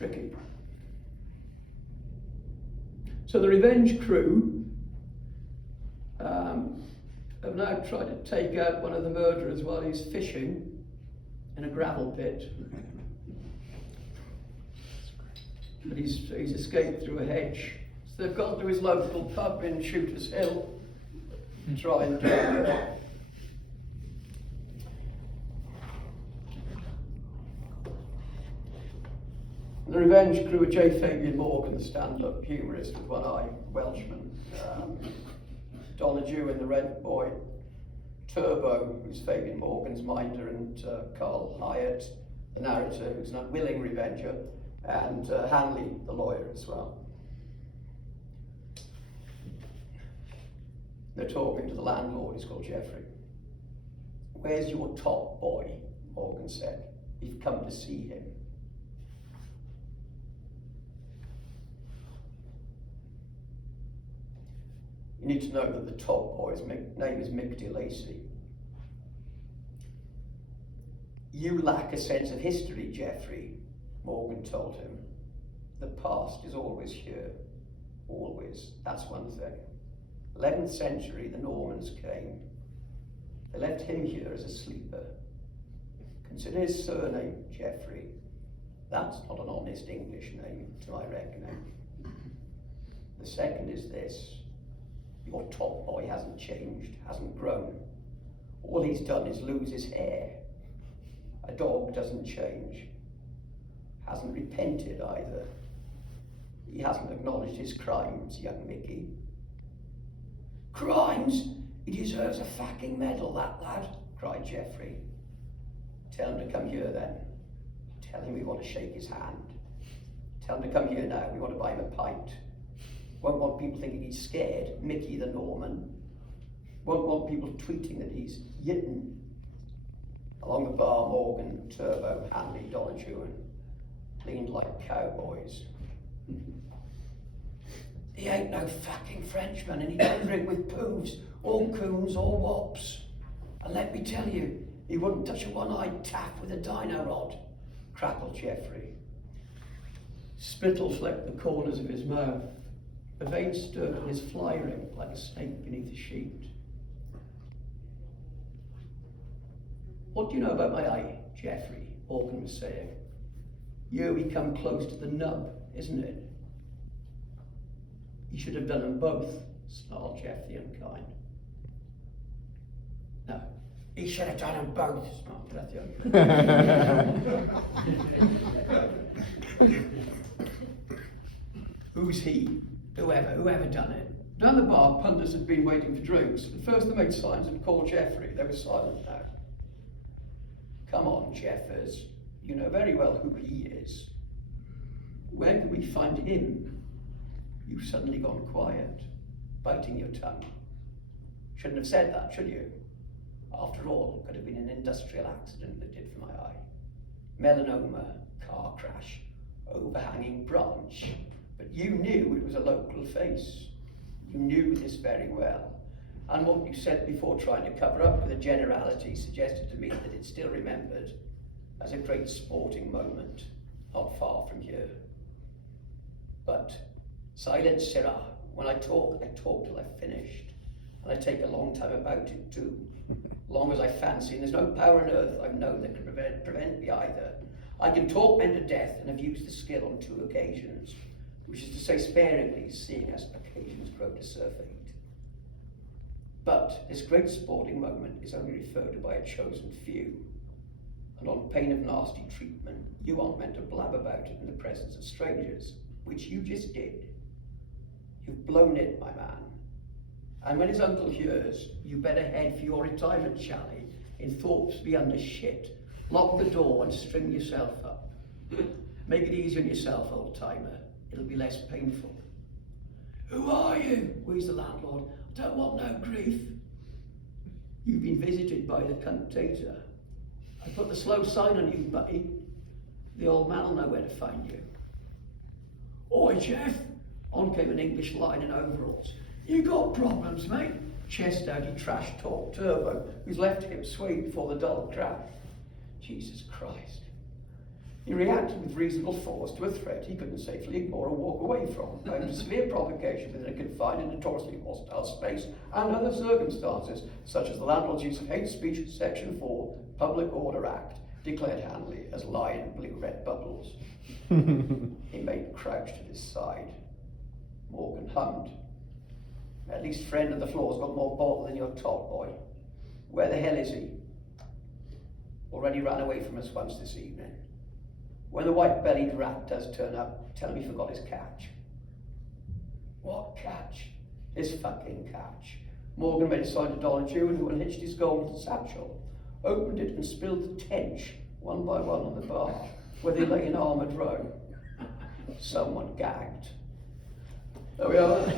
tricky. So the revenge crew have now tried to take out one of the murderers while he's fishing in a gravel pit. But he's escaped through a hedge. So they've gone to his local pub in Shooters Hill to try and get him. The revenge crew are J. Fabian Morgan, the stand-up humorist with one eye, Welshman. Donahue and the Red Boy. Turbo, who's Fabian Morgan's minder, and Carl Hyatt, the narrator, who's an unwilling revenger, and Hanley, the lawyer, as well. They're talking to the landlord, he's called Geoffrey. "Where's your top boy?" Morgan said. "We've come to see him." You need to know that the top boy's name is Mick de Lacy. "You lack a sense of history, Geoffrey," Morgan told him. "The past is always here. Always. That's one thing. 11th century, the Normans came. They left him here as a sleeper. Consider his surname, Geoffrey. That's not an honest English name, to my reckoning. The second is this. Your top boy hasn't changed, hasn't grown. All he's done is lose his hair. A dog doesn't change. Hasn't repented either. He hasn't acknowledged his crimes, young Mickey." "Crimes? He deserves a fucking medal, that lad," cried Geoffrey. "Tell him to come here then. Tell him we want to shake his hand. Tell him to come here now, we want to buy him a pint. Won't want people thinking he's scared, Mickey the Norman. Won't want people tweeting that he's yitten." Along the bar, Morgan, Turbo, Hanley, Donahue leaned like cowboys. "He ain't no fucking Frenchman, and he don't drink with poofs, or coons, or wops. And let me tell you, he wouldn't touch a one-eyed taff with a dino rod," crackled Geoffrey. Spittle flecked the corners of his mouth. The vein stirred in his fly ring like a snake beneath a sheet. "What do you know about my eye, Geoffrey?" Morgan was saying. "Here we come close to the nub, isn't it?" "You should have done them both," snarled Jeff the unkind. "No, he should have done them both," snarled Jeff the unkind. "Who's he? Whoever done it?" Down the bar, punters had been waiting for drinks. At first they made signs and called Geoffrey. They were silent now. "Come on, Jeffers. You know very well who he is." "Where can we find him?" You've suddenly gone quiet, biting your tongue. Shouldn't have said that, should you? After all, it could have been an industrial accident that did for my eye. Melanoma, car crash, overhanging branch. But you knew it was a local face. You knew this very well. And what you said before trying to cover up with a generality suggested to me that it's still remembered as a great sporting moment, not far from here. But silence, Sirrah. When I talk till I've finished. And I take a long time about it too. Long as I fancy, and there's no power on earth I've known that can prevent me either. I can talk men to death and have used the skill on 2 occasions, which is to say sparingly, seeing as occasions grow to surfeit. But this great sporting moment is only referred to by a chosen few, and on pain of nasty treatment, you aren't meant to blab about it in the presence of strangers, which you just did. You've blown it, my man. And when his uncle hears, you better head for your retirement chalet in Thorpesby under shit. Lock the door and string yourself up. Make it easy on yourself, old timer. It'll be less painful. "Who are you?" wheezed the landlord. "I don't want no grief." "You've been visited by the cunt-tator. I put the slow sign on you, buddy. The old man'll know where to find you." "Oi, Jeff!" On came an English line in overalls. "You got problems, mate?" Chest out, he trash-talked Turbo, whose left hip swayed before the dull crash. Jesus Christ. He reacted with reasonable force to a threat he couldn't safely ignore or walk away from, owing to severe provocation within a confined and notoriously hostile space and other circumstances, such as the landlord's use of hate speech, Section 4, Public Order Act, declared Hanley as lion blue-red bubbles. Inmate crouched at his side. Morgan hummed. At least friend of the floor's got more bottle than your top boy. Where the hell is he? Already ran away from us once this evening. When the white-bellied rat does turn up, tell him he forgot his catch. What catch? His fucking catch. Morgan made a sign to Donoghue, who unhitched his golden satchel, opened it and spilled the tench, one by one, on the bar, where they lay in armoured row. Someone gagged. There we are.